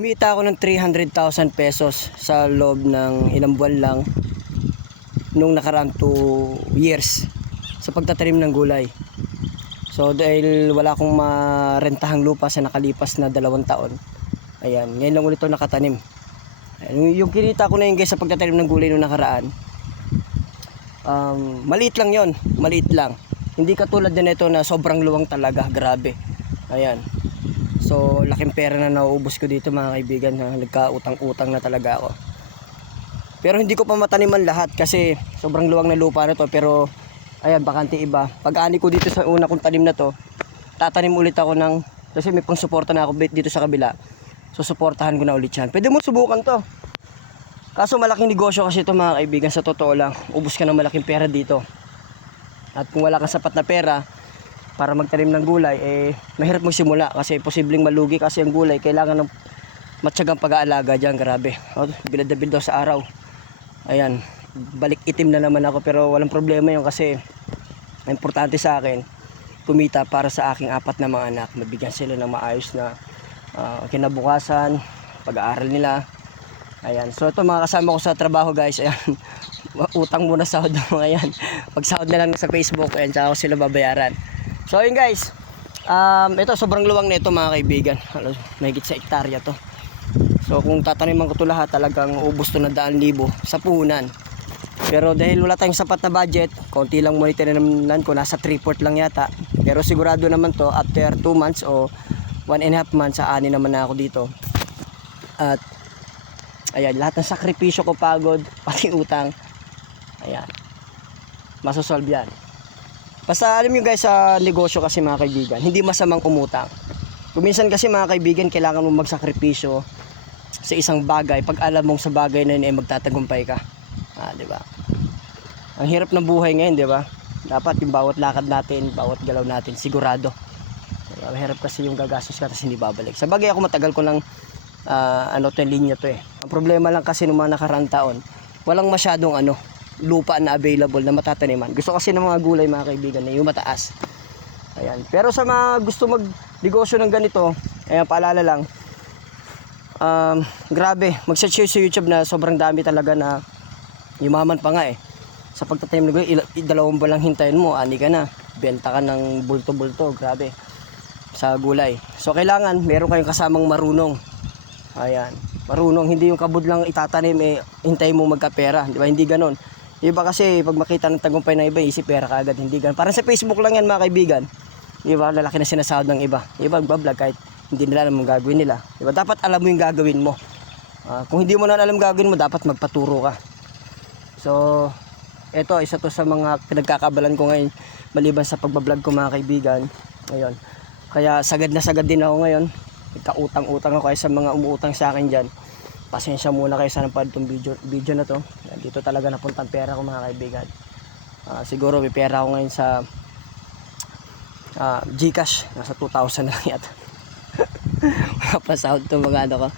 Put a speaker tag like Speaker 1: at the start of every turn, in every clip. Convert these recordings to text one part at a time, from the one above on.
Speaker 1: Kumita ako ng 300,000 pesos sa loob ng ilang buwan lang nung nakaraan 2 years sa pagtatanim ng gulay. So dahil wala akong marentahang lupa sa nakalipas na dalawang taon, ayan, ngayon lang ulit ito nakatanim. Ayan, yung kinita ko na yun guys sa pagtatanim ng gulay nung nakaraan, um, maliit lang yon maliit lang. Hindi katulad din ito na sobrang luwang talaga, grabe. Ayan. So, laking pera na nauubos ko dito mga kaibigan na nagkautang-utang na talaga ako. Pero hindi ko pa mataniman lahat kasi sobrang luwang na lupa na to pero ayan bakante iba. Pag ani ko dito sa una kong tanim na to, tatanim ulit ako ng kasi may pang-suporta na ako dito sa kabila. So suportahan ko na ulit yan. Pwede mo subukan to. Kaso malaking negosyo kasi ito mga kaibigan sa totoo lang. Ubus ka ng malaking pera dito. At kung wala kang sapat na pera para magtanim ng gulay, eh mahirap magsimula kasi posibleng malugi kasi ang gulay kailangan ng matyagang pag-aalaga dyan, grabe. O, bilad na bilad sa araw. Ayan, balik itim na naman ako pero walang problema yun kasi importante sa akin, kumita para sa aking apat na mga anak. Mabigyan sila ng maayos na ah, kinabukasan, pag-aaral nila. Ayan, so ito mga kasama ko sa trabaho guys, ayan, utang muna sahod mga yan. Pag sahod na lang sa Facebook, ayan, tsaka ko sila babayaran. So ayun guys, um, ito sobrang luwang na ito mga kaibigan. Halos mahigit sa hektarya to. So kung tataniman ko to lahat, talagang ubos to na daan libo sa puhunan. Pero dahil wala tayong sapat na budget, konti lang muna tinanaman ko, nasa 3 port lang yata. Pero sigurado naman to, after 2 months o 1 and a half months, sa ani naman na ako dito. At ayan, lahat ng sakripisyo ko pagod, pati utang, ayan, masosolve yan. Basta alam nyo guys sa negosyo kasi mga kaibigan, hindi masamang umutang. Kuminsan kasi mga kaibigan, kailangan mong magsakripisyo sa isang bagay pag alam mong sa bagay na yun ay magtatagumpay ka. Ah, di ba? Ang hirap ng buhay ngayon, di ba? Dapat yung bawat lakad natin, bawat galaw natin, sigurado. Diba? Mahirap kasi yung gagastos ka tapos hindi babalik. Sa bagay ako matagal ko lang ah, ano to linya to eh. Ang problema lang kasi ng mga nakaraang taon, walang masyadong ano, lupa na available na matataniman. Gusto kasi ng mga gulay mga kaibigan na yung mataas. Ayan. Pero sa mga gusto mag negosyo ng ganito, ayan paalala lang. Um, grabe, mag-search kayo sa YouTube na sobrang dami talaga na yumaman pa nga eh. Sa pagtatanim ng gulay, dalawang buwan lang hintayin mo, ani ka na. Benta ka ng bulto-bulto, grabe. Sa gulay. So kailangan meron kayong kasamang marunong. Ayan. Marunong, hindi yung kabud lang itatanim eh hintayin mo magkapera, di ba? Hindi ganon. Iba kasi pag makita ng tagumpay ng iba, isip pera kaagad, hindi ganon. Parang sa Facebook lang yan mga kaibigan. Di ba? Lalaki na sinasahod ng iba. Iba magbablog kahit hindi nila alam ang gagawin nila. Di ba? Dapat alam mo yung gagawin mo. Ah, kung hindi mo na alam gagawin mo, dapat magpaturo ka. So, eto isa to sa mga pinagkakabalan ko ngayon maliban sa pagbablog ko mga kaibigan. Ngayon. Kaya sagad na sagad din ako ngayon. Nagkautang-utang ako kaya sa mga umuutang sa akin dyan. Pasensya muna kayo sa napad itong video, video na to. Dito talaga napunta ang pera ko mga kaibigan. Ah, siguro may pera ako ngayon sa ah, Gcash. Nasa 2,000 na lang yata. Mapasahod to mga ano ko.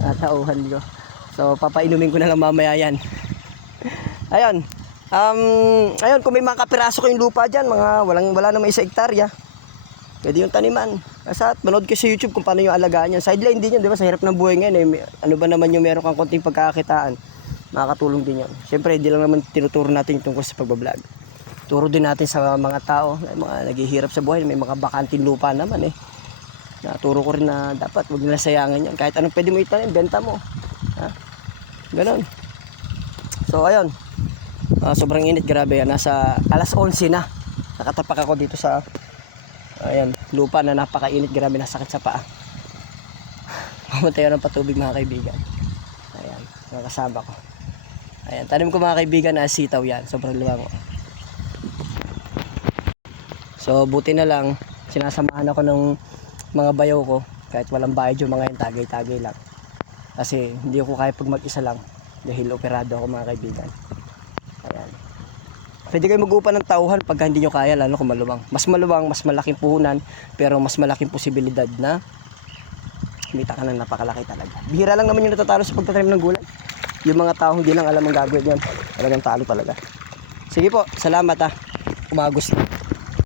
Speaker 1: ah, tauhan ko. So papainumin ko na lang mamaya yan. Ayun. Um, ayun, kung may mga kapiraso kayong lupa dyan, mga walang, wala naman isa hektarya, pwede yung taniman. Basta manood kayo sa YouTube kung paano yung alagaan yan. Sideline din yan, di ba? Sa hirap ng buhay ngayon, eh, ano ba naman yung meron kang konting pagkakakitaan, makakatulong din yan. Siyempre, hindi lang naman tinuturo natin tungkol sa pagbablog. Turo din natin sa mga tao, may mga naghihirap sa buhay, may mga bakanting lupa naman eh. Naturo ko rin na dapat huwag nila sayangan yan. Kahit anong pwede mo itanim, benta mo. Ha? Ganon. So, ayun. Ah, sobrang init, grabe. Nasa alas 11 na. Nakatapak ako dito sa ayan, lupa na napakainit. Grabe, nasakit sa paa. Ako ng patubig mga kaibigan. Ayan, mga kasama ko. Ayan, tanim ko mga kaibigan na sitaw yan. Sobrang luwang. oh. So, buti na lang, sinasamahan ako ng mga bayaw ko. Kahit walang bayad yung mga yan, tagay-tagay lang. Kasi hindi ako kaya pag mag-isa lang. Dahil operado ako mga kaibigan. Pwede kayo mag-upa ng tauhan pag hindi nyo kaya, lalo kung maluwang. Mas maluwang, mas malaking puhunan, pero mas malaking posibilidad na kumita ka ng napakalaki talaga. Bihira lang naman yung natatalo sa pagtatanim ng gulay. Yung mga tao hindi lang alam ang gagawin yan. Talagang talo talaga. Sige po, salamat ha. Umagos na.